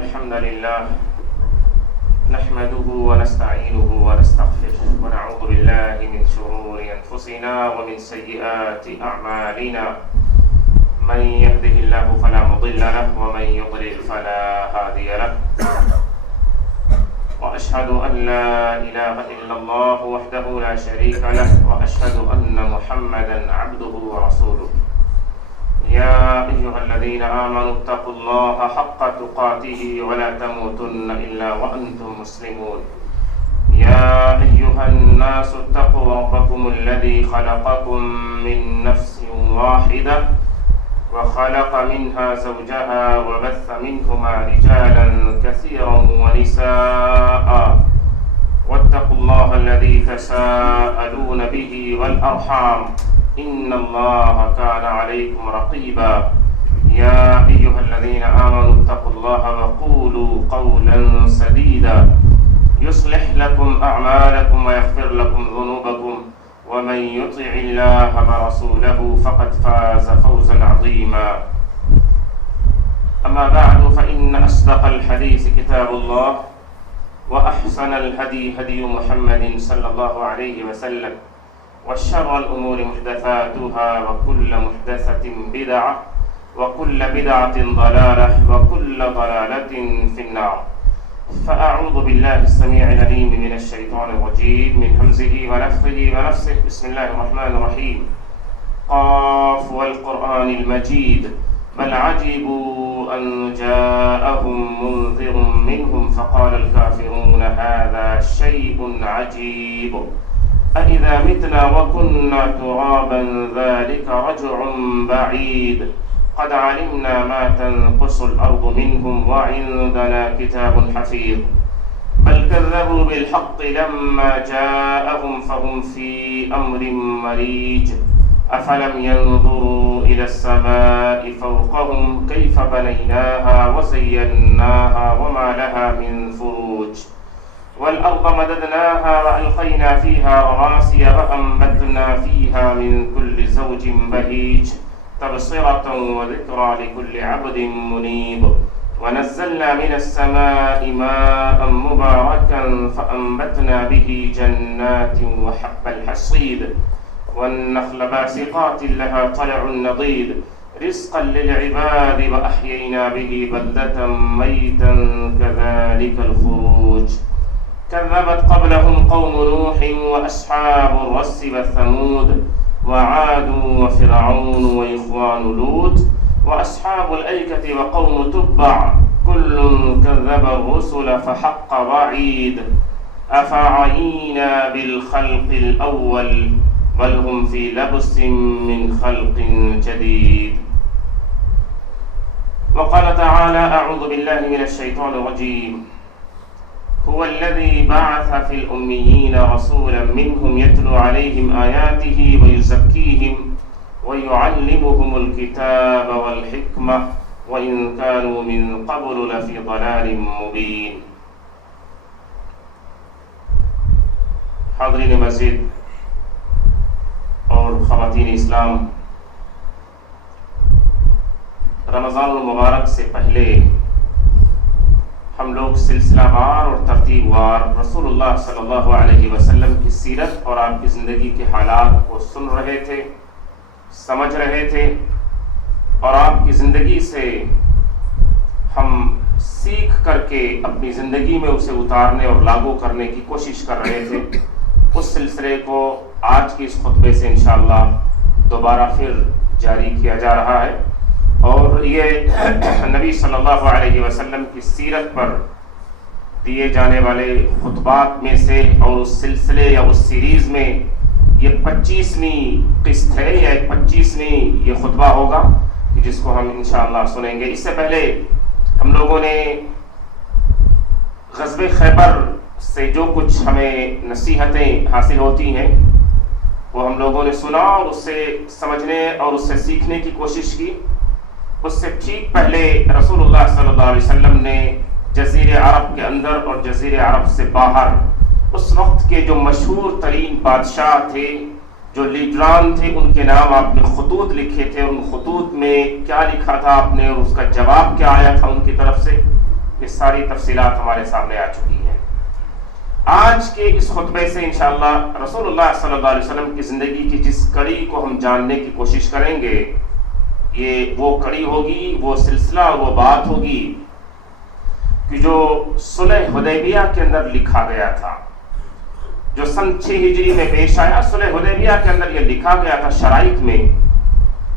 الحمد لله نحمده ونستعينه ونستغفره ونعوذ بالله من شرور أنفسنا ومن سيئات أعمالنا من يهده الله فلا مضل له ومن يضلل فلا هادي له وأشهد أن لا إله إلا الله وحده لا شريك له وأشهد أن محمدا عبده ورسوله يا أيها الذين آمنوا اتقوا الله حق تقاته ولا تموتن إلا وأنتم مسلمون يا أيها الناس اتقوا ربكم الذي خلقكم من نفس واحدة وخلق منها زوجها وبث منهما رجالا كثيرا ونساء واتقوا الله الذي تساءلون به والأرحام إن الله كان عليكم رقيبا يا أيها الذين آمنوا اتقوا الله وقولوا قولا سديدا يصلح لكم أعمالكم ويغفر لكم ذنوبكم ومن يطع الله ورسوله فقد فاز فوزا عظيما أما بعد فإن أصدق الحديث كتاب الله وأحسن الهدي هدي محمد صلى الله عليه وسلم وشر الأمور محدثاتها وكل محدثة بدعة وكل بدعة ضلالة وكل ضلالة في النار فأعوذ بالله السميع العليم من الشيطان الرجيم من همزه ونفخه ونفسه بسم الله الرحمن الرحيم قاف والقرآن المجيد بل عجبوا أن جاءهم منذر منهم فقال الكافرون هذا شيء عجيب أإذا متنا وكنا ترابا ذلك رجع بعيد قد علمنا ما تنقص الأرض منهم وعندنا كتاب حفيظ بل كذبوا بالحق لما جاءهم فهم في أمر مريج أفلم ينظروا إلى السماء فوقهم كيف بنيناها وزيناها وما لها من فروج والأرض مددناها وألقينا فيها رواسي وأنبتنا فيها من كل زوج بهيج تبصرة وذكرى لكل عبد منيب ونزلنا من السماء ماء مباركا فأنبتنا به جنات وحب الحصيد والنخل باسقات لها طلع نضيد رزقا للعباد وأحيينا به بلدة ميتا كذلك الخروج كذبت قبلهم قوم نوح وأصحاب الرس وثمود وعاد وفرعون وإخوان لوط وأصحاب الأيكة وقوم تبع كل كذب الرسل فحق وعيد أفعينا بالخلق الأول بل هم في لبس من خلق جديد وقال تعالى أعوذ بالله من الشيطان الرجيم هو الذي بعث في الأميين رسولا منهم يتلو عليهم آياته ويزكيهم ويعلمهم الكتاب والحكمة وإن كانوا من قبل لفي ضلال مبين حاضرین مسجد اور خواتین اسلام، رمضان المبارک سے پہلے ہم لوگ سلسلہ وار اور ترتیب وار رسول اللہ صلی اللہ علیہ وسلم کی سیرت اور آپ کی زندگی کے حالات کو سن رہے تھے، سمجھ رہے تھے، اور آپ کی زندگی سے ہم سیکھ کر کے اپنی زندگی میں اسے اتارنے اور لاگو کرنے کی کوشش کر رہے تھے۔ اس سلسلے کو آج کی اس خطبے سے انشاءاللہ دوبارہ پھر جاری کیا جا رہا ہے، اور یہ نبی صلی اللہ علیہ وسلم کی سیرت پر دیے جانے والے خطبات میں سے، اور اس سلسلے یا اس سیریز میں یہ 25ویں قسط ہے یا 25ویں یہ خطبہ ہوگا جس کو ہم انشاءاللہ سنیں گے۔ اس سے پہلے ہم لوگوں نے غزوہ خیبر سے جو کچھ ہمیں نصیحتیں حاصل ہوتی ہیں وہ ہم لوگوں نے سنا اور اس سے سمجھنے اور اس سے سیکھنے کی کوشش کی۔ اس سے ٹھیک پہلے رسول اللہ صلی اللہ علیہ وسلم نے جزیرہ عرب کے اندر اور جزیرہ عرب سے باہر اس وقت کے جو مشہور ترین بادشاہ تھے، جو لیڈران تھے، ان کے نام آپ نے خطوط لکھے تھے۔ ان خطوط میں کیا لکھا تھا آپ نے اور اس کا جواب کیا آیا تھا ان کی طرف سے، یہ ساری تفصیلات ہمارے سامنے آ چکی ہیں۔ آج کے اس خطبے سے انشاءاللہ رسول اللہ صلی اللہ علیہ وسلم کی زندگی کی جس کڑی کو ہم جاننے کی کوشش کریں گے، یہ وہ کڑی ہوگی، وہ سلسلہ اور وہ بات ہوگی کہ جو صلح حدیبیہ کے اندر لکھا گیا تھا، جو سن 6 ہجری میں پیش آیا۔ صلح حدیبیہ کے اندر یہ لکھا گیا تھا شرائط میں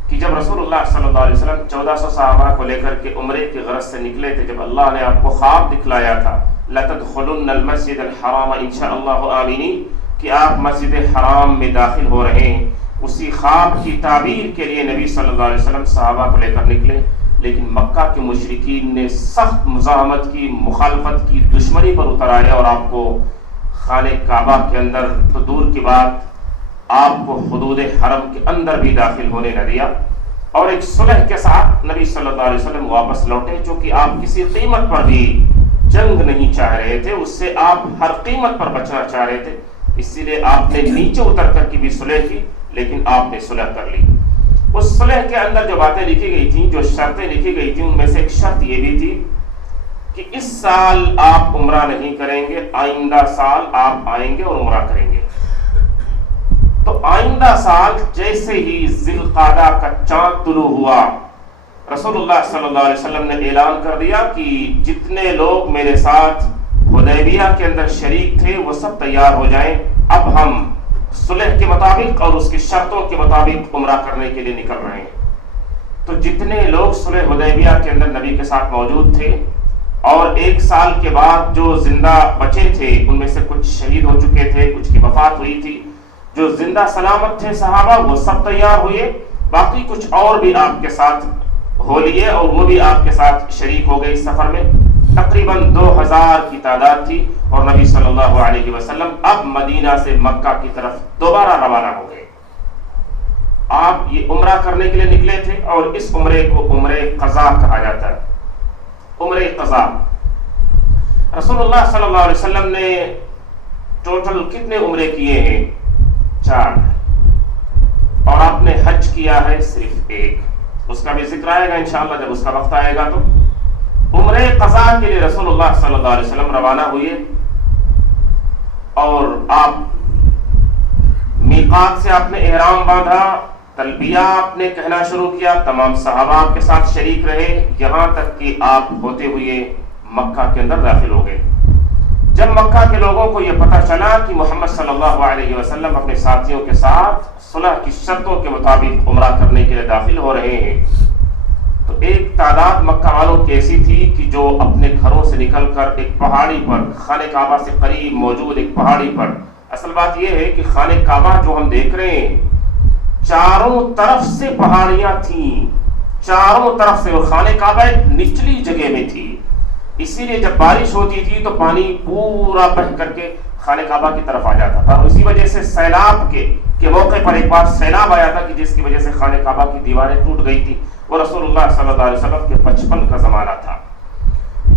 کہ جب رسول اللہ صلی اللہ علیہ وسلم 1400 صحابہ کو لے کر کے عمرے کی غرض سے نکلے تھے، جب اللہ نے آپ کو خواب دکھلایا تھا لَتَدْخُلُنَّ الْمَسْجِدَ الْحَرَامَ إِنْ شَاءَ اللَّهُ آمِنِينَ، کہ آپ مسجد حرام میں داخل ہو رہے ہیں، اسی خواب کی تعبیر کے لیے نبی صلی اللہ علیہ وسلم صحابہ کو لے کر نکلے۔ لیکن مکہ کے مشرکین نے سخت مزاحمت کی، مخالفت کی، دشمنی پر اتر آئے اور آپ کو خانہ کعبہ کے اندر تو دور کی بات آپ کو حدود حرم کے اندر بھی داخل ہونے نہ دیا، اور ایک صلح کے ساتھ نبی صلی اللہ علیہ وسلم واپس لوٹے، چونکہ آپ کسی قیمت پر بھی جنگ نہیں چاہ رہے تھے، اس سے آپ ہر قیمت پر بچنا چاہ رہے تھے، اسی لیے آپ نے نیچے اتر کر کے بھی صلح کی، لیکن آپ نے صلح کر لی۔ اس صلح کے اندر جو باتیں لکھی گئی تھیں، جو شرطیں لکھی گئی تھیں، ان میں سے ایک شرط یہ بھی تھی کہ اس سال آپ عمرہ نہیں کریں گے، آئندہ سال آپ آئیں گے اور عمرہ کریں گے۔ تو آئندہ سال جیسے ہی ذی القعدہ کا چاند طلوع ہوا، رسول اللہ صلی اللہ علیہ وسلم نے اعلان کر دیا کہ جتنے لوگ میرے ساتھ حدیبیہ کے اندر شریک تھے وہ سب تیار ہو جائیں، اب ہم صلح کے مطابق اور اس کی شرطوں کے مطابق عمرہ کرنے کے لیے نکل رہے ہیں۔ تو جتنے لوگ صلح حدیبیہ کے اندر نبی کے ساتھ موجود تھے اور 1 سال کے بعد جو زندہ بچے تھے، ان میں سے کچھ شہید ہو چکے تھے، کچھ کی وفات ہوئی تھی، جو زندہ سلامت تھے صحابہ وہ سب تیار ہوئے، باقی کچھ اور بھی آپ کے ساتھ ہو لیے اور وہ بھی آپ کے ساتھ شریک ہو گئے اس سفر میں۔ تقریباً 2000 کی تعداد تھی، اور نبی صلی اللہ علیہ وسلم اب مدینہ سے مکہ کی طرف دوبارہ روانہ ہو گئے۔ آپ یہ عمرہ کرنے کے لیے نکلے تھے، اور اس عمرے کو عمرے قضا کہا جاتا ہے، عمرے قضا۔ رسول اللہ صلی اللہ علیہ وسلم نے ٹوٹل کتنے عمرے کیے ہیں؟ 4، اور آپ نے حج کیا ہے صرف 1، اس کا بھی ذکر آئے گا انشاءاللہ جب اس کا وقت آئے گا۔ تو عمرے قضا کے لیے رسول اللہ صلی اللہ علیہ وسلم روانہ ہوئے، اور آپ میقات سے آپ نے احرام باندھا، تلبیہ آپ نے کہنا شروع کیا، تمام صحابہ آپ کے ساتھ شریک رہے، یہاں تک کہ آپ ہوتے ہوئے مکہ کے اندر داخل ہو گئے۔ جب مکہ کے لوگوں کو یہ پتہ چلا کہ محمد صلی اللہ علیہ وسلم اپنے ساتھیوں کے ساتھ صلح کی شرطوں کے مطابق عمرہ کرنے کے لیے داخل ہو رہے ہیں، تو ایک تعداد مکہ والوں کی ایسی تھی کہ جو اپنے گھروں سے نکل کر ایک پہاڑی پر، خانہ کعبہ سے قریب موجود ایک پہاڑی پر، اصل بات یہ ہے کہ خانہ کعبہ جو ہم دیکھ رہے ہیں چاروں طرف سے پہاڑیاں تھیں، چاروں طرف سے، اور خانہ کعبہ ایک نچلی جگہ میں تھی، اسی لیے جب بارش ہوتی تھی تو پانی پورا بہہ کر کے خانہ کعبہ کی طرف آ جاتا تھا، اور اسی وجہ سے سیلاب کے موقع پر ایک بار سیلاب آیا تھا کہ جس کی وجہ سے خانہ کعبہ کی دیواریں ٹوٹ گئی تھی، وہ رسول اللہ صلی اللہ علیہ وسلم کے 55 کا زمانہ تھا۔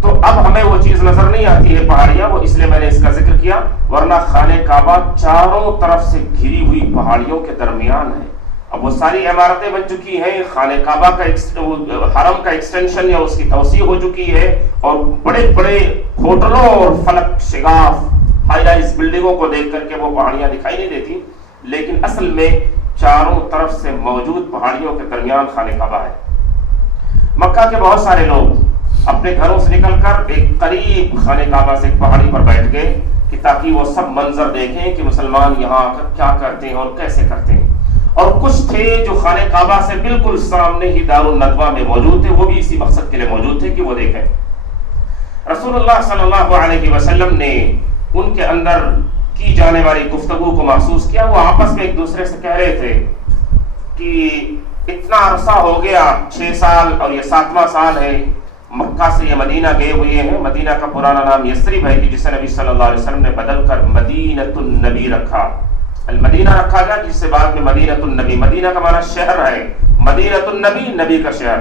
تو اب ہمیں وہ چیز نظر نہیں آتی ہے پہاڑیاں، وہ اس لیے میں نے اس کا ذکر کیا، ورنہ خانہ کعبہ چاروں طرف سے گھری ہوئی پہاڑیوں کے درمیان ہے۔ اب وہ ساری عمارتیں بن چکی ہیں، خانہ کعبہ کا حرم کا ایکسٹینشن یا اس کی توسیع ہو چکی ہے، اور بڑے بڑے ہوٹلوں اور فلک شگاف ہائی رائز بلڈنگوں کو دیکھ کر کے وہ پہاڑیاں دکھائی نہیں دیتی، لیکن اصل میں چاروں طرف سے موجود پہاڑیوں کے درمیان خانہ کعبہ ہے۔ مکہ کے بہت سارے لوگ اپنے گھروں سے نکل کر ایک قریب خانہ کعبہ سے ایک پہاڑی پر بیٹھ گئے کہ تاکہ وہ سب منظر دیکھیں کہ مسلمان یہاں آ کر کیا کرتے ہیں اور کیسے کرتے ہیں، اور کچھ تھے جو خانہ کعبہ سے بالکل سامنے ہی دار الندوہ میں موجود تھے، وہ بھی اسی مقصد کے لیے موجود تھے کہ وہ دیکھیں۔ رسول اللہ صلی اللہ علیہ وسلم نے ان کے اندر کی جانے والی گفتگو کو محسوس کیا، وہ آپس میں ایک دوسرے سے کہہ رہے تھے کہ اتنا عرصہ ہو گیا، 6 سال اور یہ 7واں سال ہے مکہ سے یہ مدینہ گئے ہوئے ہیں۔ مدینہ کا پرانا نام یثرب ہے کہ جسے نبی صلی اللہ علیہ وسلم نے بدل کر مدینۃ النبی رکھا، المدینہ رکھا گیا، جس سے بعد میں مدینۃ النبی، مدینہ کا معنی شہر ہے، مدینۃ النبی نبی کا شہر،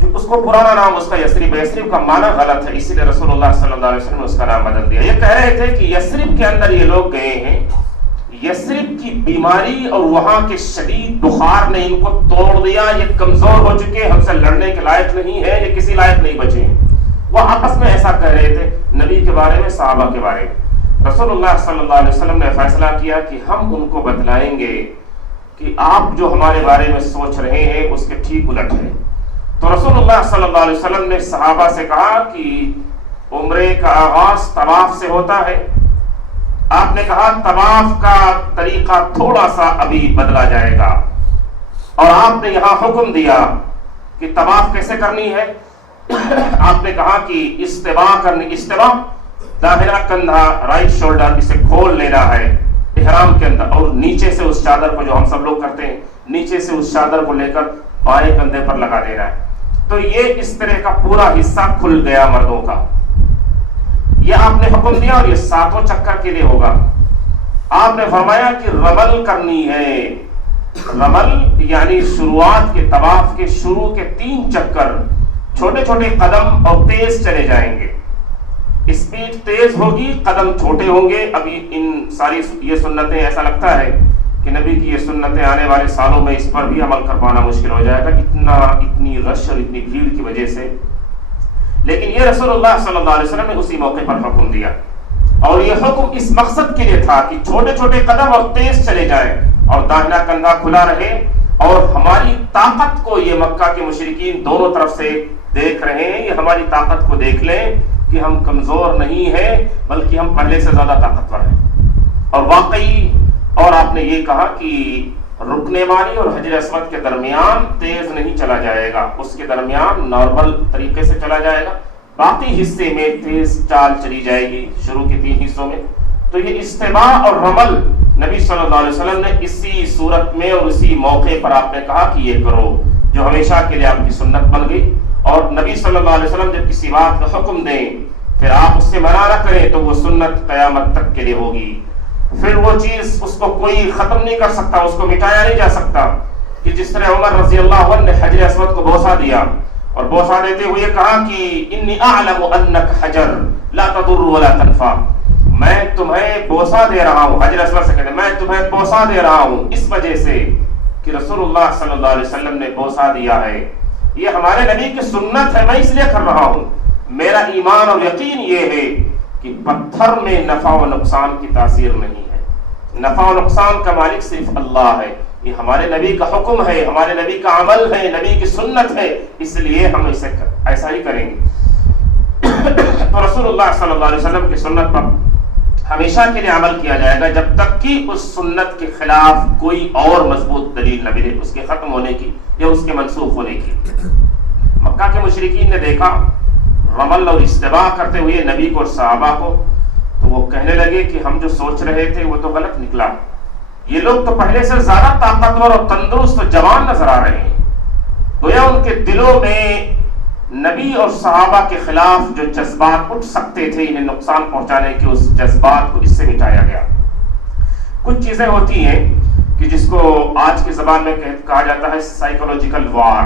جو اس کو پرانا نام اس کا یثرب ہے۔ یثرب کا معنی غلط ہے، اسی لیے رسول اللہ صلی اللہ علیہ وسلم نے اس کا نام بدل دیا۔ یہ کہہ رہے تھے کہ یثرب کے اندر یہ لوگ گئے ہیں، یثرب کی بیماری اور وہاں کے شدید بخار نے ان کو توڑ دیا، یہ کمزور ہو چکے، ہم سے لڑنے کے لائق نہیں ہے، یہ کسی لائق نہیں بچے ہیں۔ وہ آپس میں نبی کے بارے میں، صحابہ کے بارے میں، رسول اللہ صلی اللہ علیہ وسلم نے فیصلہ کیا کہ ہم ان کو بتلائیں گے کہ آپ جو ہمارے بارے میں سوچ رہے ہیں اس کے ٹھیک الٹ ہے۔ تو رسول اللہ صلی اللہ علیہ وسلم نے صحابہ سے کہا کہ عمرے کا آغاز طواف سے ہوتا ہے۔ آپ نے کہا طواف کا طریقہ تھوڑا سا ابھی بدلا جائے گا، اور آپ نے یہاں حکم دیا کہ طواف کیسے کرنی ہے۔ آپ نے کہا کہ استوا کرنی، استوا داہنا کندھا، رائٹ شولڈر، اسے کھول لینا ہے احرام کے اندر، اور نیچے سے اس چادر کو، جو ہم سب لوگ کرتے ہیں، نیچے سے اس چادر کو لے کر بائیں کندھے پر لگا دینا ہے۔ تو یہ اس طرح کا پورا حصہ کھل گیا مردوں کا، یہ آپ نے حکم دیا، اور یہ 7 چکر کے لیے ہوگا۔ آپ نے فرمایا کہ رمل کرنی ہے، رمل یعنی شروعات کے، طواف کے شروع کے 3 چکر، چھوٹے چھوٹے قدم اور تیز چلے جائیں گے، اسپیڈ تیز ہوگی، قدم چھوٹے ہوں گے۔ ابھی ان ساری یہ سنتیں، ایسا لگتا ہے کہ نبی کی یہ سنتیں آنے والے سالوں میں اس پر بھی عمل کر پانا مشکل ہو جائے گا، اتنی رش اور اتنی بھیڑ کی وجہ سے۔ لیکن یہ رسول اللہ صلی اللہ علیہ وسلم نے اسی موقع پر حکم دیا، اور یہ حکم اس مقصد کے لیے تھا کہ چھوٹے چھوٹے قدم اور تیز چلے جائیں، اور داہنا کندھا کھلا رہے، اور ہماری طاقت کو یہ مکہ کے مشرکین دونوں طرف سے دیکھ رہے ہیں، یہ ہماری طاقت کو دیکھ لیں کہ ہم کمزور نہیں ہیں بلکہ ہم پہلے سے زیادہ طاقتور ہیں۔ اور واقعی، اور آپ نے یہ کہا کہ رکن یمانی اور حجر اسود کے درمیان تیز نہیں چلا جائے گا، اس کے درمیان نارمل طریقے سے چلا جائے گا، باقی حصے میں تیز چال چلی جائے گی شروع کے 3 حصوں میں۔ تو یہ استوا اور رمل نبی صلی اللہ علیہ وسلم نے اسی صورت میں اور اسی موقع پر آپ نے کہا کہ یہ کرو، جو ہمیشہ کے لیے آپ کی سنت بن گئی۔ اور نبی صلی اللہ علیہ وسلم جب کسی بات کا حکم دیں پھر آپ اس سے منع نہ کریں تو وہ سنت قیامت تک کے لیے ہوگی، پھر وہ چیز اس کو کوئی ختم نہیں کر سکتا، اس کو مٹایا نہیں جا سکتا۔ کہ جس طرح عمر رضی اللہ عنہ نے حجر اسود کو بوسہ دیا، اور بوسہ دیتے ہوئے کہا کہ انی اعلم انک حجر لا تضر ولا تنفع، میں تمہیں بوسہ دے رہا ہوں، حجر اسود سے کہتے ہیں میں تمہیں بوسہ دے رہا ہوں اس وجہ سے کہ رسول اللہ صلی اللہ علیہ وسلم نے بوسہ دیا ہے، یہ ہمارے نبی کی سنت ہے، میں اس لیے کر رہا ہوں۔ میرا ایمان اور یقین یہ ہے کہ پتھر میں نفع و نقصان کی تاثیر نہیں ہے، نفع و نقصان کا مالک صرف اللہ ہے، یہ ہمارے نبی کا حکم ہے، ہمارے نبی کا عمل ہے، نبی کی سنت ہے، اس لیے ہم اسے ایسا ہی کریں گے۔ تو رسول اللہ صلی اللہ علیہ وسلم کی سنت پر ہمیشہ کے لیے عمل کیا جائے گا جب تک کہ اس سنت کے خلاف کوئی اور مضبوط دلیل نہ ملے اس کے ختم ہونے کی یا اس کے منسوخ ہونے کی۔ مکہ کے مشرکین نے دیکھا رمل اور استوا کرتے ہوئے نبی کو اور صحابہ کو، تو وہ کہنے لگے کہ ہم جو سوچ رہے تھے وہ تو غلط نکلا، یہ لوگ تو پہلے سے زیادہ طاقتور اور تندرست اور جوان نظر آ رہے ہیں۔ گویا ان کے دلوں میں نبی اور صحابہ کے خلاف جو جذبات اٹھ سکتے تھے انہیں نقصان پہنچانے کے، اس جذبات کو اس سے مٹایا گیا۔ کچھ چیزیں ہوتی ہیں کہ جس کو آج کی زبان میں کہا جاتا ہے سائیکولوجیکل وار،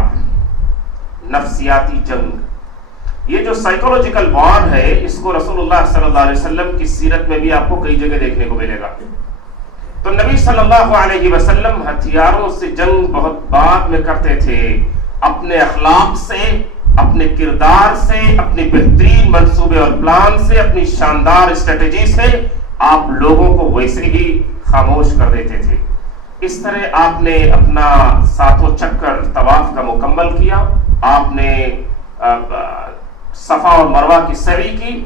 نفسیاتی جنگ۔ یہ جو سائیکولوجیکل وار ہے اس کو رسول اللہ صلی اللہ علیہ وسلم کی سیرت میں بھی آپ کو کئی جگہ دیکھنے کو ملے گا۔ تو نبی صلی اللہ علیہ وسلم ہتھیاروں سے جنگ بہت بعد میں کرتے تھے، اپنے اخلاق سے، اپنے کردار سے، اپنے بہترین منصوبے اور پلان سے، اپنی شاندار اسٹریٹجی سے آپ لوگوں کو ویسے ہی خاموش کر دیتے تھے۔ اس طرح آپ نے اپنا 7 چکر طواف کا مکمل کیا، آپ نے صفا اور مروہ کی سعی کی،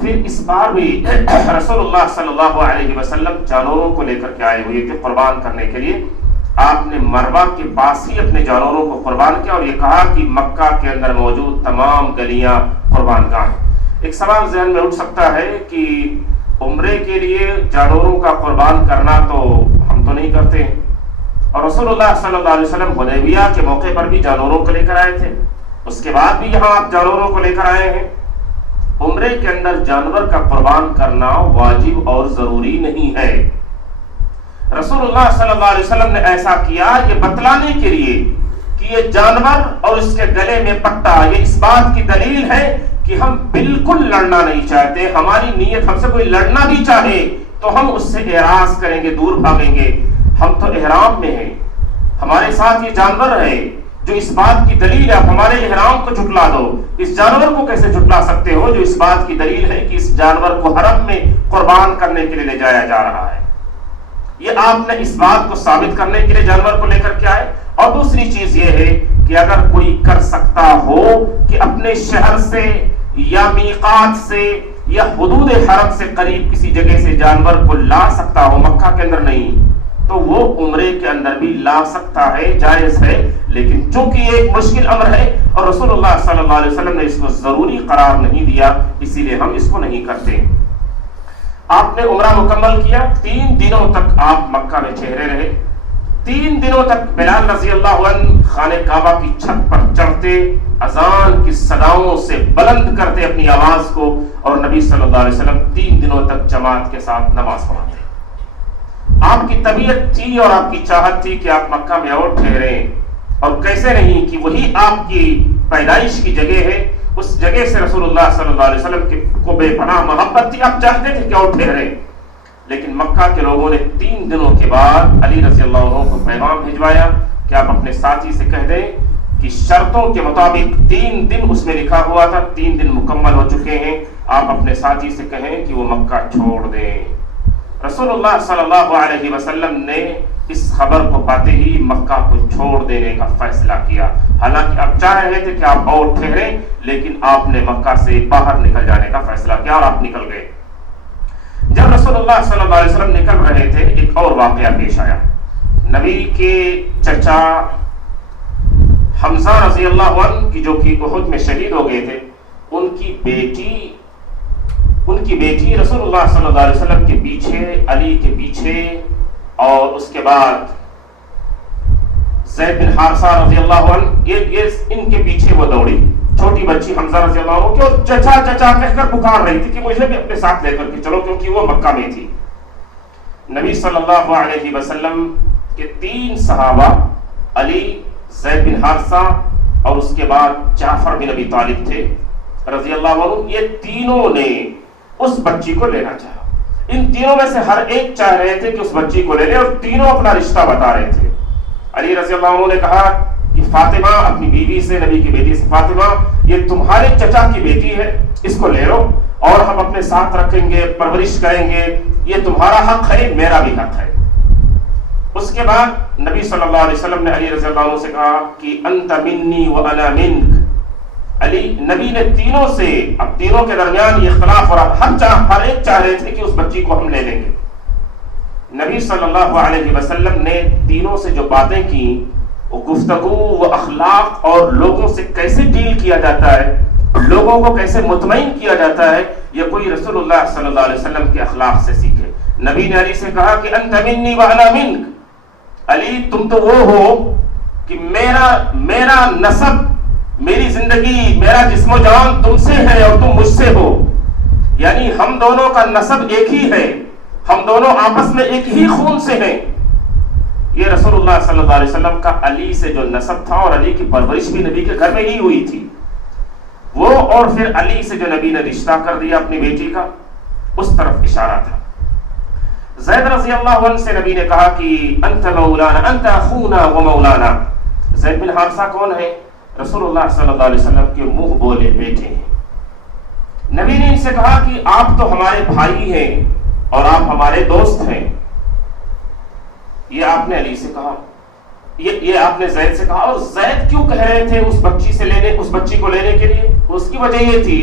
پھر اس بار بھی رسول اللہ صلی اللہ علیہ وسلم جانوروں کو لے کر کے آئے ہوئے تھے قربان کرنے کے لیے۔ آپ نے مروہ کے پاس ہی اپنے جانوروں کو قربان کیا اور یہ کہا کہ مکہ کے اندر موجود تمام گلیاں قربان گاہ۔ ایک سوال ذہن میں اٹھ سکتا ہے کہ عمرے کے لیے جانوروں کا قربان کرنا تو ہم تو نہیں کرتے، اور رسول اللہ صلی اللہ علیہ وسلم حدیبیہ کے موقع پر بھی جانوروں کو لے کر آئے تھے، اس کے بعد بھی یہاں آپ جانوروں کو لے کر آئے ہیں۔ عمرے کے اندر جانور کا قربان کرنا واجب اور ضروری نہیں ہے۔ رسول اللہ صلی اللہ علیہ وسلم نے ایسا کیا یہ بتلانے کے لیے کہ یہ جانور اور اس کے گلے میں پٹا یہ اس بات کی دلیل ہے کہ ہم بالکل لڑنا نہیں چاہتے، ہماری نیت، ہم سے کوئی لڑنا بھی چاہے تو ہم اس سے اعراض کریں گے، دور بھاگیں گے۔ ہم تو احرام میں ہیں، ہمارے ساتھ یہ جانور ہے جو اس بات کی دلیل ہے، آپ ہمارے احرام کو جھٹلا دو، اس جانور کو کیسے جھٹلا سکتے ہو جو اس بات کی دلیل ہے کہ اس جانور کو حرم میں قربان کرنے کے لیے لے جایا جا رہا ہے؟ یہ آپ نے اس بات کو ثابت کرنے کے لیے جانور کو لے کر کے آئے۔ اور دوسری چیز یہ ہے کہ اگر کوئی کر سکتا ہو کہ اپنے شہر سے یا میقات سے یا حدود حرم سے قریب کسی جگہ سے جانور کو لا سکتا ہو، مکہ کے اندر نہیں، تو وہ عمرے کے اندر بھی لا سکتا ہے، جائز ہے۔ لیکن چونکہ یہ ایک مشکل امر ہے اور رسول اللہ صلی اللہ علیہ وسلم نے اس کو ضروری قرار نہیں دیا، اسی لیے ہم اس کو نہیں کرتے۔ آپ نے عمرہ مکمل کیا، 3 دنوں تک آپ مکہ میں ٹھہرے رہے۔ 3 دنوں تک بلال رضی اللہ عنہ خانہ کعبہ کی چھت پر چڑھتے، اذان کی صداؤں سے بلند کرتے اپنی آواز کو، اور نبی صلی اللہ علیہ وسلم 3 دنوں تک جماعت کے ساتھ نماز پڑھاتے۔ آپ کی طبیعت تھی اور آپ کی چاہت تھی کہ آپ مکہ میں اور ٹھہریں، اور کیسے نہیں کہ وہی آپ کی پیدائش کی جگہ ہے، اس جگہ سے رسول اللہ صلی اللہ علیہ وسلم کو بے پناہ محبت تھی، آپ چاہتے تھے کہ اور ٹھہریں۔ لیکن مکہ کے لوگوں نے 3 دنوں کے بعد علی رضی اللہ عنہ کو پیغام بھجوایا کہ آپ اپنے ساتھی سے کہہ دیں کہ شرطوں کے مطابق 3 دن اس میں لکھا ہوا تھا، 3 دن مکمل ہو چکے ہیں، آپ اپنے ساتھی سے کہیں کہ وہ مکہ چھوڑ دیں۔ رسول اللہ صلی اللہ علیہ وسلم نے اس خبر کو پاتے ہی مکہ کو چھوڑ دینے کا فیصلہ کیا۔ حالانکہ آپ چاہ رہے تھے کہ آپ اور ٹھہریں، لیکن آپ نے مکہ سے باہر نکل جانے کا فیصلہ کیا اور آپ نکل گئے۔ جب رسول اللہ صلی اللہ علیہ وسلم نکل رہے تھے، ایک اور واقعہ پیش آیا۔ نبی کے چچا حمزہ رضی اللہ عنہ کی جو کہ احد میں شہید ہو گئے تھے، ان کی بیٹی رسول اللہ صلی اللہ علیہ وسلم کے پیچھے، علی کے پیچھے، اور اس کے بعد زید بن حارثہ رضی اللہ عنہ، یہ ان کے پیچھے وہ دوڑی، چھوٹی بچی حمزہ رضی اللہ عنہ کی، اور چچا چچا کہہ کر پکار رہی تھی کہ مجھے بھی اپنے ساتھ لے کر کے چلو، کیونکہ وہ مکہ میں تھی۔ نبی صلی اللہ علیہ وسلم کے 3 صحابہ، علی، زید بن حارثہ اور اس کے بعد جعفر بن ابی طالب تھے رضی اللہ عنہ، یہ تینوں نے اس بچی کو لینا چاہا۔ ان تینوں میں سے ہر ایک چاہ رہے تھے کہ اس بچی کو لے لے، اور تینوں اپنا رشتہ بتا رہے تھے۔ علی رضی اللہ عنہ نے کہا کہ فاطمہ، اپنی بیوی سے، نبی کی بیٹی سے، فاطمہ یہ تمہارے چچا کی بیٹی ہے، اس کو لے لو اور ہم اپنے ساتھ رکھیں گے، پرورش کریں گے، یہ تمہارا حق ہے، میرا بھی حق ہے۔ اس کے بعد نبی صلی اللہ علیہ وسلم نے علی رضی اللہ عنہ سے کہا کہ انت منی وانا منک۔ علی، نبی نے تینوں سے، اب تینوں کے درمیان یہ اختلاف اور ہر ایک چاہ رہے تھے کہ اس بچی کو ہم لے لیں گے۔ نبی صلی اللہ علیہ وسلم نے تینوں سے جو باتیں کی، وہ گفتگو، وہ اخلاق، اور لوگوں سے کیسے ڈیل کیا جاتا ہے، لوگوں کو کیسے مطمئن کیا جاتا ہے، یہ کوئی رسول اللہ صلی اللہ علیہ وسلم کے اخلاق سے سیکھے۔ نبی نے علی سے کہا کہ انت منی وانا منک، علی تم تو وہ ہو کہ میرا نسب، میری زندگی، میرا جسم و جان تم سے ہے اور تم مجھ سے ہو، یعنی ہم دونوں کا نسب ایک ہی ہے، ہم دونوں آپس میں ایک ہی خون سے ہیں۔ یہ رسول اللہ صلی اللہ علیہ وسلم کا علی سے جو نسب تھا، اور علی کی پرورش بھی نبی کے گھر میں ہی ہوئی تھی، وہ، اور پھر علی سے جو نبی نے رشتہ کر دیا اپنی بیٹی کا، اس طرف اشارہ تھا۔ زید رضی اللہ عنہ سے نبی نے کہا کہ انت مولانا، انت اخونا و مولانا۔ زید بن حارثہ کون ہے؟ رسول اللہ صلی اللہ علیہ وسلم کے منہ بولے بیٹے ہیں۔ نبی نے ان سے کہا کہ آپ تو ہمارے بھائی ہیں اور آپ ہمارے دوست ہیں۔ یہ آپ نے علی سے کہا، یہ آپ نے زید سے کہا۔ اور زید کیوں کہہ رہے تھے اس بچی کو لینے کے لیے؟ اس کی وجہ یہ تھی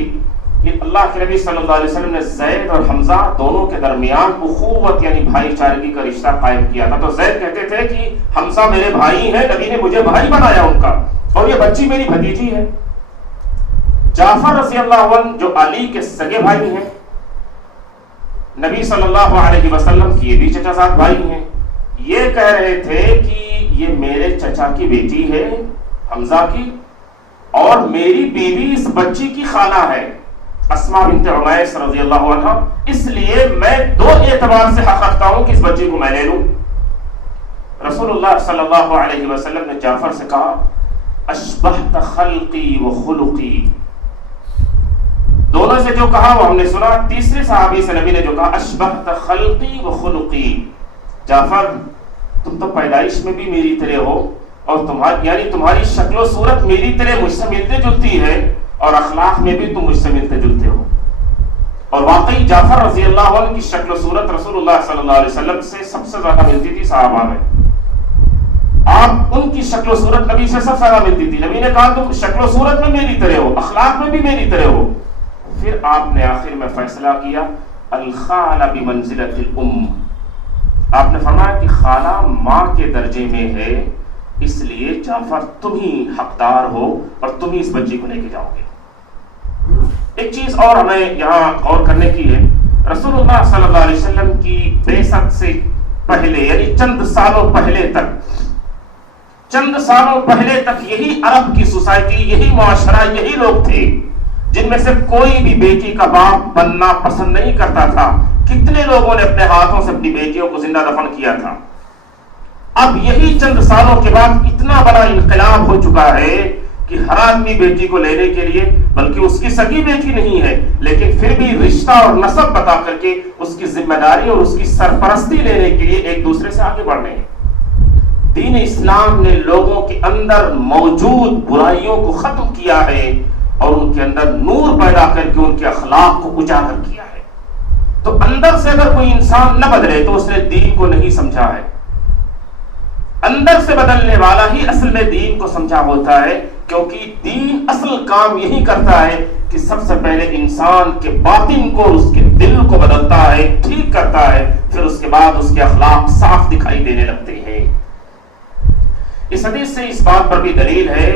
کہ اللہ کے نبی صلی اللہ علیہ وسلم نے زید اور حمزہ دونوں کے درمیان اخوت یعنی بھائی چارگی کا رشتہ قائم کیا تھا۔ تو زید کہتے تھے کہ حمزہ میرے بھائی ہیں، نبی نے مجھے بھائی بنایا ان کا، اور یہ بچی میری بھتیجی ہے۔ جعفر رضی اللہ عنہ جو علی کے سگے بھائی ہیں، نبی صلی اللہ علیہ وسلم کی یہ بھی چچا زاد بھائی ہیں، یہ کہہ رہے تھے کہ یہ میرے چچا کی بیٹی ہے حمزہ کی، اور میری بیوی اس بچی کی خالہ ہے اسماء بنت عمیس رضی اللہ عنہ، اس لیے میں 2 اعتبار سے حق رکھتا ہوں کہ اس بچی کو میں لے لوں۔ رسول اللہ صلی اللہ علیہ وسلم نے جعفر سے کہا اشبہت خلقی و خلقی۔ دونوں سے جو کہا وہ ہم نے سنا۔ تیسرے صحابی سے نبی نے جو کہا اشبہت خلقی و خلقی، جعفر تم تو پیدائش میں بھی میری طرح ہو، اور تمہاری شکل و صورت میری طرح مجھ سے ملتے جلتی ہے اور اخلاق میں بھی تم مجھ سے ملتے جلتے ہو. اور واقعی جعفر رضی اللہ عنہ کی شکل و صورت رسول اللہ صلی اللہ علیہ وسلم سے سب سے زیادہ ملتی تھی صحابہ میں. آپ ان کی شکل و صورت نبی سے سب سے زیادہ ملتی تھی. نبی نے کہا تم شکل و صورت میں میری طرح ہو, اخلاق میں بھی میری طرح ہو. پھر آپ نے آخر میں فیصلہ کیا الخالہ بمنزلۃ الام. آپ نے فرمایا کہ خالہ ماں کے درجے میں ہے, اس لیے جعفر تم ہی حقدار ہو اور تم ہی اس بچی کو لے کے جاؤ گے. ایک چیز اور ہمیں یہاں غور کرنے کی ہے, رسول اللہ صلی اللہ علیہ وسلم کی بعثت سے پہلے یعنی چند سالوں پہلے تک یہی عرب کی سوسائٹی, یہی معاشرہ, یہی لوگ تھے جن میں سے کوئی بھی بیٹی کا باپ بننا پسند نہیں کرتا تھا. کتنے لوگوں نے اپنے ہاتھوں سے اپنی بیٹیوں کو زندہ دفن کیا تھا. اب یہی چند سالوں کے بعد اتنا بڑا انقلاب ہو چکا ہے کہ ہر آدمی بیٹی کو لینے کے لیے, بلکہ اس کی سگی بیٹی نہیں ہے لیکن پھر بھی رشتہ اور نسب بتا کر کے اس کی ذمہ داری اور اس کی سرپرستی لینے کے لیے ایک دوسرے سے آگے بڑھ رہے ہیں. دین اسلام نے لوگوں کے اندر موجود برائیوں کو ختم کیا ہے اور ان کے اندر نور پیدا کر کے ان کے اخلاق کو اجاگر کیا ہے. تو اندر سے اگر کوئی انسان نہ بدلے تو اس نے دین کو نہیں سمجھا ہے. اندر سے بدلنے والا ہی اصل میں دین کو سمجھا ہوتا ہے, کیونکہ دین اصل کام یہی کرتا ہے کہ سب سے پہلے انسان کے باطن کو, اس کے دل کو بدلتا ہے, ٹھیک کرتا ہے, پھر اس کے بعد اس کے اخلاق صاف دکھائی دینے لگتے ہیں. اس حدیث سے اس بات پر بھی دلیل ہے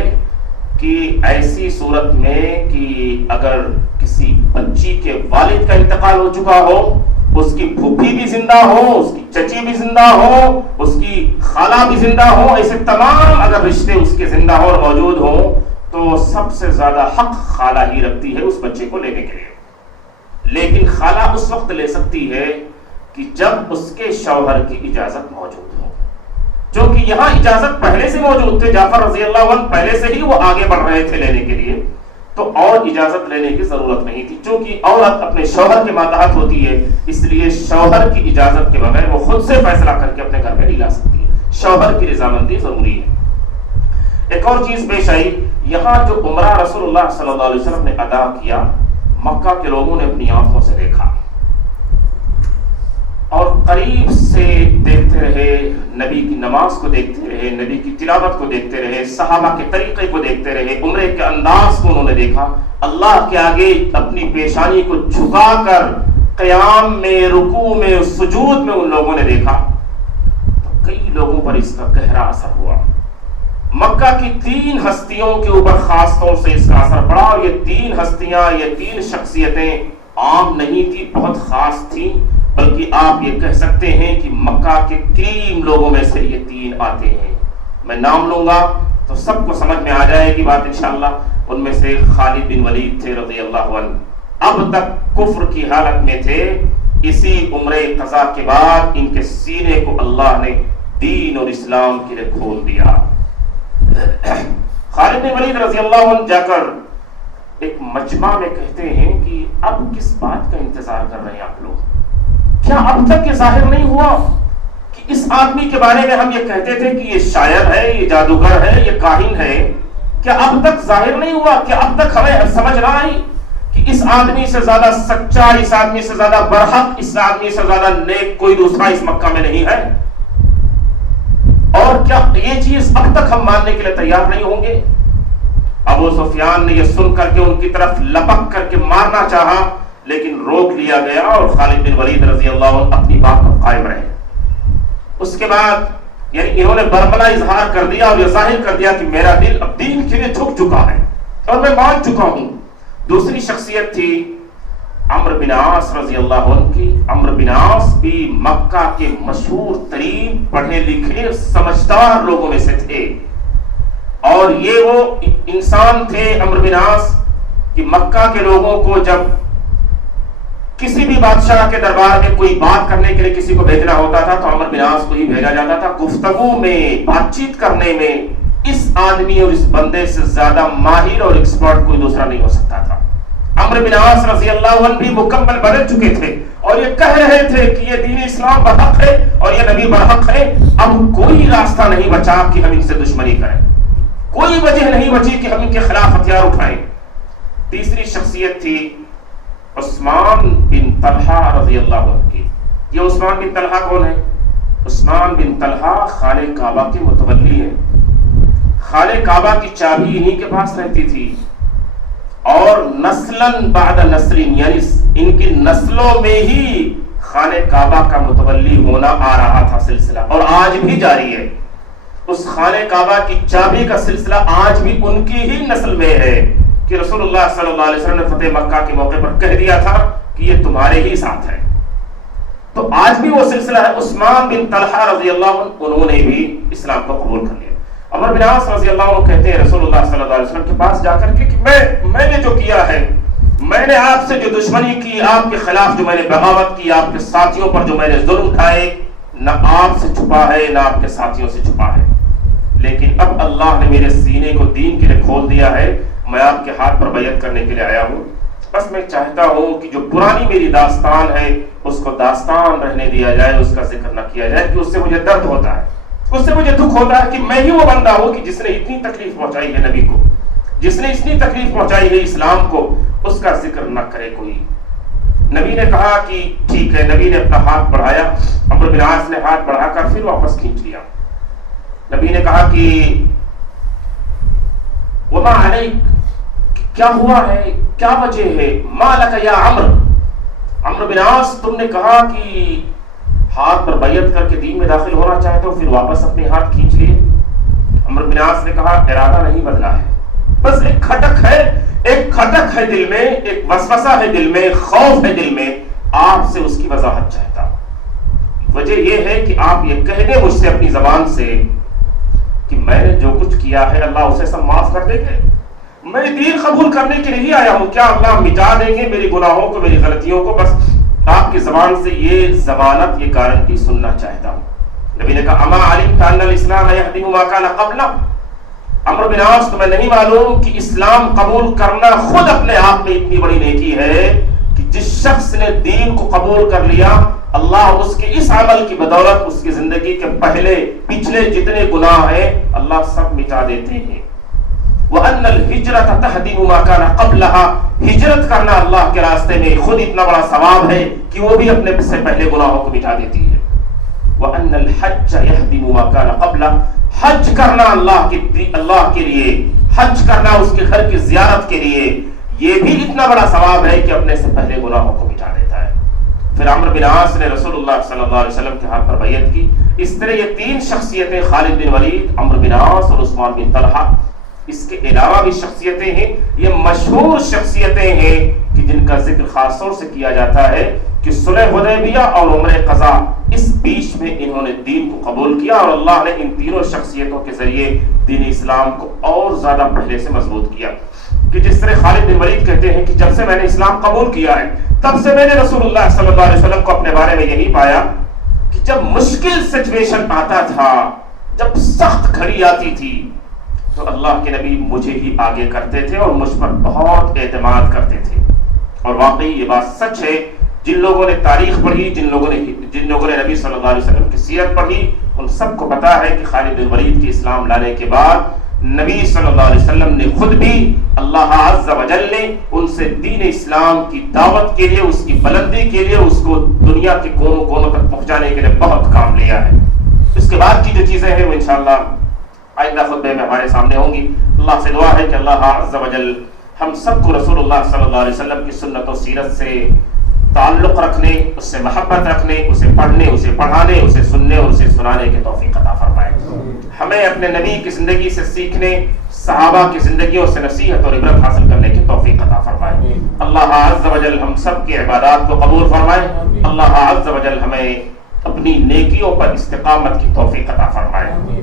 کہ ایسی صورت میں کہ اگر کسی بچی کے والد کا انتقال ہو چکا ہو, اس کی پھوپھی بھی زندہ ہو, اس کی چچی بھی زندہ ہو, اس کی خالہ بھی زندہ ہو, ایسے تمام اگر رشتے اس کے زندہ ہو اور موجود ہوں تو سب سے زیادہ حق خالہ ہی رکھتی ہے اس بچے کو لینے کے لیے. لیکن خالہ اس وقت لے سکتی ہے کہ جب اس کے شوہر کی اجازت موجود ہو. چونکہ یہاں اجازت پہلے سے موجود تھے, جعفر رضی اللہ عنہ پہلے سے ہی وہ آگے بڑھ رہے تھے لینے کے لیے, تو اور اجازت لینے کی ضرورت نہیں تھی. چونکہ عورت اپنے شوہر کے ماتحت ہوتی ہے, اس لیے شوہر کی اجازت کے بغیر وہ خود سے فیصلہ کر کے اپنے گھر میں نہیں لا سکتی ہے. شوہر کی رضامندی ضروری ہے. ایک اور چیز پیش آئی, یہاں جو عمرہ رسول اللہ صلی اللہ علیہ وسلم نے ادا کیا, مکہ کے لوگوں نے اپنی آنکھوں سے دیکھا اور قریب سے دیکھتے رہے, نبی کی نماز کو دیکھتے رہے, نبی کی تلاوت کو دیکھتے رہے, صحابہ کے طریقے کو دیکھتے رہے, عمرے کے انداز کو انہوں نے دیکھا. اللہ کے آگے اپنی پیشانی کو جھکا کر قیام میں, رکوع میں, سجود میں ان لوگوں نے دیکھا. تو کئی لوگوں پر اس کا گہرا اثر ہوا. مکہ کی 3 ہستیوں کے اوپر خاص طور سے اس کا اثر پڑا, اور یہ 3 ہستیاں, یہ 3 شخصیتیں عام نہیں تھی, بہت خاص تھیں, بلکہ آپ یہ کہہ سکتے ہیں کہ مکہ کے کریم لوگوں میں سے یہ 3 آتے ہیں. میں نام لوں گا تو سب کو سمجھ میں آ جائے گی بات انشاءاللہ. ان میں سے خالد بن ولید تھے رضی اللہ عنہ, اب تک کفر کی حالت میں تھے, اسی عمرے قضا کے بعد ان کے سینے کو اللہ نے دین اور اسلام کے لیے کھول دیا. خالد بن ولید رضی اللہ عنہ جا کر ایک مجمع میں کہتے ہیں کہ اب کس بات کا انتظار کر رہے ہیں آپ لوگ؟ کیا اب تک یہ ظاہر نہیں ہوا کہ اس آدمی کے بارے میں ہم یہ کہتے تھے کہ یہ شاعر ہے, یہ جادوگر ہے, یہ کاہن ہے, کیا اب تک ظاہر نہیں ہوا؟ کیا اب تک ہمیں سمجھ نہ آئی کہ اس آدمی سے زیادہ سچا, اس آدمی سے زیادہ برحق, اس آدمی سے زیادہ نیک کوئی دوسرا اس مکہ میں نہیں ہے؟ اور کیا یہ چیز اب تک ہم ماننے کے لیے تیار نہیں ہوں گے؟ ابو سفیان نے یہ سن کر کے ان کی طرف لپک کر کے مارنا چاہا, لیکن روک لیا گیا اور خالد بن ولید رضی اللہ عنہ اپنی بات پر قائم رہے. اس کے بعد یعنی انہوں نے برملا اظہار کر دیا اور یہ ظاہر کر دیا کہ میرا دل اب دین کے لیے جھک چکا ہے اور میں مان چکا ہوں. دوسری شخصیت تھی عمرو بن عاص رضی اللہ عنہ کی. عمرو بن عاص بھی مکہ کے مشہور ترین پڑھے لکھے سمجھدار لوگوں میں سے تھے, اور یہ وہ انسان تھے عمرو بن عاص کہ مکہ کے لوگوں کو جب کسی بھی بادشاہ کے دربار میں کوئی بات کرنے کے لیے کسی کو بھیجنا ہوتا تھا تو عمرو بن عاص کو ہی بھیجا جاتا تھا. گفتگو میں, بات چیت کرنے میں اس آدمی اور اس بندے سے زیادہ ماہر اور ایکسپرٹ کوئی دوسرا نہیں ہو سکتا تھا. عمرو بن عاص رضی اللہ عنہ بھی مکمل بدل چکے تھے اور یہ کہہ رہے تھے کہ یہ دین اسلام برحق ہے اور یہ نبی برحق ہے، اب کوئی راستہ نہیں بچا کہ ہم ان سے دشمنی کریں، کوئی وجہ نہیں بچی کہ ہم ان کے خلاف ہتھیار اٹھائیں۔ تیسری شخصیت تھی عثمان بن طلحہ رضی اللہ عنہ کی۔ یہ عثمان بن طلحہ کون ہے؟ عثمان بن طلحہ خانہ کعبہ کے متولی ہیں۔ خانہ کعبہ کی چابی انہی کے پاس رہتی تھی، اور نسلاً بعد نسل، یعنی ان کی نسلوں میں ہی خانہ کعبہ کا متولی ہونا آ رہا تھا سلسلہ، اور آج بھی جاری ہے۔ اس خانہ کعبہ کی چابی کا سلسلہ آج بھی ان کی ہی نسل میں ہے کہ رسول اللہ صلی اللہ علیہ وسلم نے فتح مکہ کے موقع پر کہہ دیا تھا کہ یہ تمہارے ہی ساتھ ہے، تو آج بھی وہ سلسلہ ہے۔ عثمان بن طلحہ رضی اللہ عنہ، انہوں نے بھی اسلام کو قبول کر لیا۔ عمر بن عاص رضی اللہ عنہ کہتے ہیں رسول اللہ صلی اللہ علیہ وسلم کے پاس جا کر کے کہ میں نے جو کیا ہے، میں نے آپ سے جو دشمنی کی، آپ کے خلاف جو میں نے بغاوت کی، آپ کے ساتھیوں پر جو میں نے ظلم اٹھائے، نہ آپ سے چھپا ہے نہ آپ کے ساتھیوں سے چھپا ہے، لیکن اب اللہ نے میرے سینے کو دین کے لیے کھول دیا ہے، میں آپ کے ہاتھ پر بیعت کرنے کے لیے آیا ہوں۔ بس میں چاہتا ہوں کہ جو پرانی میری داستان ہے اس کو داستان رہنے دیا جائے، اس کا ذکر نہ کیا جائے، کہ اس سے مجھے درد ہوتا ہے، اس سے مجھے دکھ ہوتا ہے کہ میں ہی وہ بندہ ہوں کہ جس نے اتنی تکلیف پہنچائی ہے نبی کو، جس نے اتنی تکلیف پہنچائی ہے اسلام کو، اس کا ذکر نہ کرے کوئی۔ نبی نے کہا کہ ٹھیک ہے، نبی نے اپنا ہاتھ بڑھایا، عمرو بن عاص نے ہاتھ بڑھا کر پھر واپس کھینچ لیا۔ نبی نے کہا کہ وما علیک، کیا ہوا ہے، کیا وجہ ہے، ما لک یا عمرو بن عاص، تم نے کہا کہ ہاتھ پر بیعت کر کے دین میں داخل ہونا چاہتے ہو، پھر واپس اپنے ہاتھ کھینچ لیے۔ عمرو بن عاص نے کہا ارادہ نہیں بدلا ہے، بس ایک کھٹک ہے دل میں، ایک وسوسہ ہے دل میں، خوف ہے دل میں، آپ سے اس کی وضاحت چاہتا ہوں۔ وجہ یہ ہے کہ آپ یہ کہہ دیں مجھ سے اپنی زبان سے کہ میں نے جو کچھ کیا ہے اللہ اسے سب معاف کر دیں گے، میں دین قبول کرنے کے لیے آیا ہوں، کیا اللہ مٹا دیں گے میری گناہوں کو، میری غلطیوں کو؟ بس آپ کی زبان سے یہ ضمانت، یہ گارنٹی سننا چاہتا ہوں۔ نبی نے کہا اما علمت ان الاسلام یهدم ما كان قبله، عمرو بن عاص تمہیں نہیں معلوم کہ اسلام قبول کرنا خود اپنے آپ میں اتنی بڑی نیکی ہے کہ جس شخص نے دین کو قبول کر لیا، اللہ اس کے اس عمل کی بدولت اس کی زندگی کے پہلے پچھلے جتنے گناہ ہیں اللہ سب مٹا دیتے ہیں۔ وَأَنَّ الْهِجْرَةَ تَهْدِمُ مَا كَانَ قَبْلَهَا، ہجرت کرنا اللہ کے راستے میں خود اتنا بڑا ثواب ہے کہ وہ بھی اپنے سے پہلے گناہوں کو مٹا دیتی ہے۔ وَأَنَّ الْحَجَّ يَهْدِمُ مَا كَانَ قَبْلَهَا، حج کرنا اللہ کے لیے، حج کرنا اس کے گھر کی زیارت کے لیے، یہ بھی اتنا بڑا ثواب ہے کہ اپنے سے پہلے گناہوں کو مٹا دیتا ہے۔ پھر عمرو بن عاص نے رسول اللہ صلی اللہ علیہ وسلم کے ہاتھ پر بیعت کی۔ اس طرح یہ تین شخصیتیں، خالد بن ولید، عمرو بن عاص اور عثمان بن طلحہ، اس کے علاوہ بھی شخصیتیں ہیں، یہ مشہور شخصیتیں ہیں کہ جن کا ذکر خاص طور سے کیا جاتا ہے کہ صلح حدیبیہ اور عمرہ قضا، اس بیچ میں انہوں نے دین کو قبول کیا، اور اللہ نے ان تینوں شخصیتوں کے ذریعے دین اسلام کو اور زیادہ پہلے سے مضبوط کیا۔ کہ جس طرح خالد بن ولید کہتے ہیں کہ جب سے میں نے اسلام قبول کیا ہے تب سے میں نے رسول اللہ صلی اللہ علیہ وسلم کو اپنے بارے میں یہی پایا کہ جب مشکل سچویشن آتا تھا، جب سخت گھڑی آتی تھی، تو اللہ کے نبی مجھے ہی آگے کرتے تھے اور مجھ پر بہت اعتماد کرتے تھے۔ اور واقعی یہ بات سچ ہے، جن لوگوں نے تاریخ پڑھی، جن لوگوں نے نبی صلی اللہ علیہ وسلم کی سیرت پڑھی، ان سب کو پتا ہے کہ خالد بن ولید کے اسلام لانے کے بعد نبی صلی اللہ علیہ وسلم نے خود بھی، اللہ عز و جل نے ان سے دین اسلام کی دعوت کے لیے، اس کی بلندی کے لیے، اس کو دنیا کے کونوں کونوں تک پہنچانے کے لیے بہت کام لیا ہے۔ اس کے بعد کی جو چیزیں ہیں وہ انشاءاللہ آئندہ خطبے میں ہمارے سامنے ہوں گی۔ اللہ سے دعا ہے کہ اللہ عز و جل ہم سب کو رسول اللہ صلی اللہ علیہ وسلم کی سنت و سیرت سے تعلق رکھنے، اس سے محبت رکھنے، اسے پڑھنے، اسے پڑھانے، اسے سننے اور اسے سنانے کی توفیق عطا فرمائے۔ ہمیں اپنے نبی کی زندگی سے سیکھنے، صحابہ کی زندگیوں سے نصیحت اور عبرت حاصل کرنے کی توفیق عطا فرمائے۔ اللہ عز و جل ہم سب کی عبادات کو قبول فرمائے۔ اللہ عز و جل ہمیں اپنی نیکیوں پر استقامت کی توفیق عطا فرمائے۔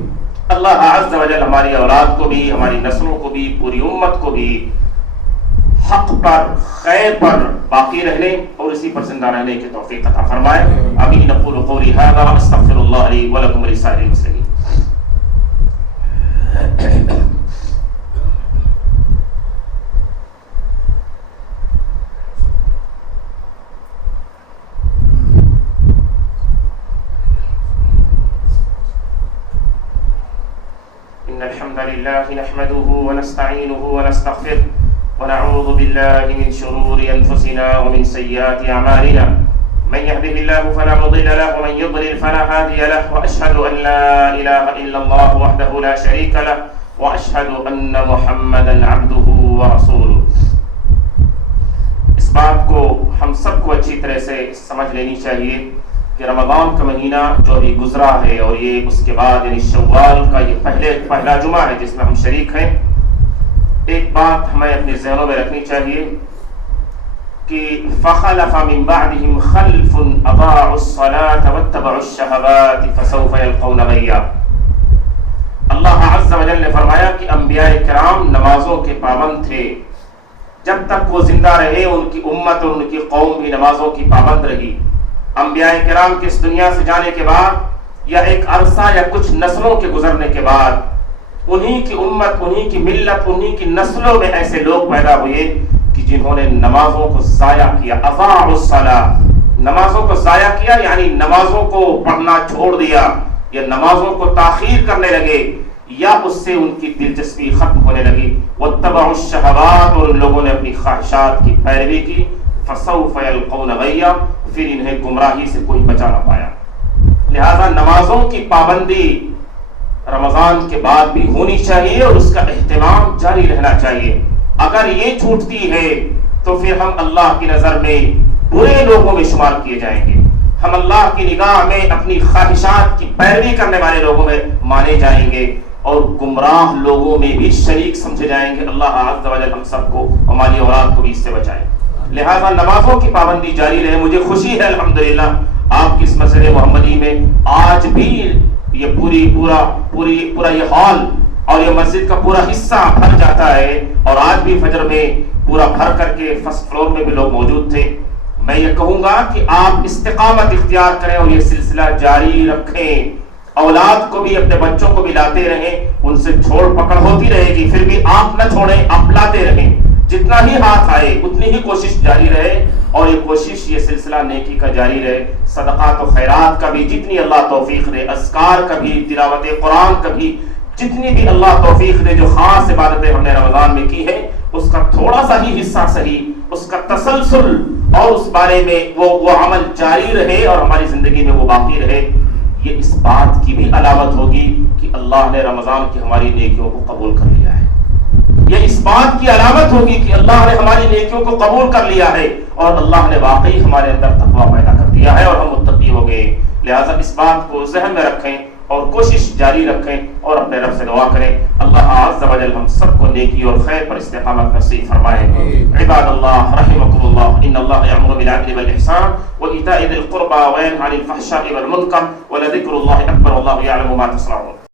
اللہ عز و جل ہماری اولاد کو بھی، ہماری نسلوں کو بھی، پوری امت کو بھی حق پر، خیر پر باقی رہنے اور اسی پر زندہ رہنے کی توفیق عطا فرمائے۔ آمین۔ اقول قولی ھذا واستغفر اللہ لی ولکم ولسائر المسلمین۔ الحمد لله نحمده ونستعينه ونستغفره ونعوذ بالله من شرور أنفسنا ومن سيئات أعمالنا من يهده الله فلا مضل له ومن يضلل فلا هادي له وأشهد أن لا إله إلا الله وحده لا شريك له وأشهد أن محمدا عبده ورسوله. اس بات کو ہم سب کو اچھی طرح سے سمجھ لینی چاہیے کہ رمضان کا مہینہ جو ابھی گزرا ہے اور یہ اس کے بعد یعنی شوال کا یہ پہلا جمعہ ہے جس میں ہم شریک ہیں. ایک بات ہمیں اپنے ذہنوں میں رکھنی چاہیے کہ فخلف من بعدهم خلف اضاعوا الصلاة واتبعوا الشهوات فسوف يلقون غيا. اللہ عز و جل نے فرمایا کہ انبیاء کرام نمازوں کے پابند تھے. جب تک وہ زندہ رہے ان کی امت اور ان کی قوم بھی نمازوں کی پابند رہی. انبیاء کرام کے اس دنیا سے جانے کے بعد یا ایک عرصہ یا کچھ نسلوں کے گزرنے کے بعد انہی کی امت، انہی کی ملت، انہی کی نسلوں میں ایسے لوگ پیدا ہوئے کہ جنہوں نے نمازوں کو ضائع کیا. اضاعوا الصلاۃ، نمازوں کو ضائع کیا یعنی نمازوں کو پڑھنا چھوڑ دیا یا نمازوں کو تاخیر کرنے لگے یا اس سے ان کی دلچسپی ختم ہونے لگی. واتبعوا الشہوات، اور ان لوگوں نے اپنی خواہشات کی پیروی کی. فسوف یلقون غیا، پھر انہیں گمراہی سے کوئی بچا نہ پایا. لہذا نمازوں کی پابندی رمضان کے بعد بھی ہونی چاہیے اور اس کا اہتمام جاری رہنا چاہیے. اگر یہ چھوٹتی ہے تو پھر ہم اللہ کی نظر میں برے لوگوں میں شمار کیے جائیں گے. ہم اللہ کی نگاہ میں اپنی خواہشات کی پیروی کرنے والے لوگوں میں مانے جائیں گے اور گمراہ لوگوں میں بھی شریک سمجھے جائیں گے. اللہ عز و جل ہم سب کو، ہماری اولاد کو بھی اس سے بچائے. لہذا نمازوں کی پابندی جاری رہے. مجھے خوشی ہے الحمدللہ آپ کی اس مسجد محمدی میں آج بھی یہ پورا یہ ہال اور یہ مسجد کا پورا حصہ بھر جاتا ہے اور آج بھی فجر میں پورا بھر کر کے فرسٹ فلور میں بھی لوگ موجود تھے. میں یہ کہوں گا کہ آپ استقامت اختیار کریں اور یہ سلسلہ جاری رکھیں. اولاد کو بھی، اپنے بچوں کو بھی لاتے رہیں. ان سے چھوڑ پکڑ ہوتی رہے گی، پھر بھی آپ نہ چھوڑیں، آپ لاتے رہیں. جتنا ہی ہاتھ آئے اتنی ہی کوشش جاری رہے اور یہ کوشش، یہ سلسلہ نیکی کا جاری رہے. صدقات و خیرات کا بھی جتنی اللہ توفیق دے، اذکار کا بھی، تلاوت قرآن کا بھی جتنی بھی اللہ توفیق دے. جو خاص عبادتیں ہم نے رمضان میں کی ہے اس کا تھوڑا سا ہی حصہ صحیح، اس کا تسلسل اور اس بارے میں وہ عمل جاری رہے اور ہماری زندگی میں وہ باقی رہے. یہ اس بات کی بھی علامت ہوگی کہ اللہ نے رمضان کی ہماری نیکیوں کو قبول کر لیا ہے. یہ اس بات کی علامت ہوگی کہ اللہ نے ہماری نیکیوں کو قبول کر لیا ہے اور اللہ نے واقعی ہمارے اندر تقویٰ پیدا کر دیا ہے اور ہم متقی ہو گئے. لہٰذا اس بات کو ذہن میں رکھیں اور کوشش جاری رکھیں اور اپنے رب سے دعا کریں. اللہ عز و جل ہم سب کو نیکی اور خیر پر استقامت نصیب فرمائے. عباد اللہ رحمکم اللہ، ان اللہ یأمر بالعدل والإحسان وإیتاء ذی القربى وینہی عن الفحشاء والمنکر ولذکر اللہ اکبر واللہ یعلم ما تصنعون.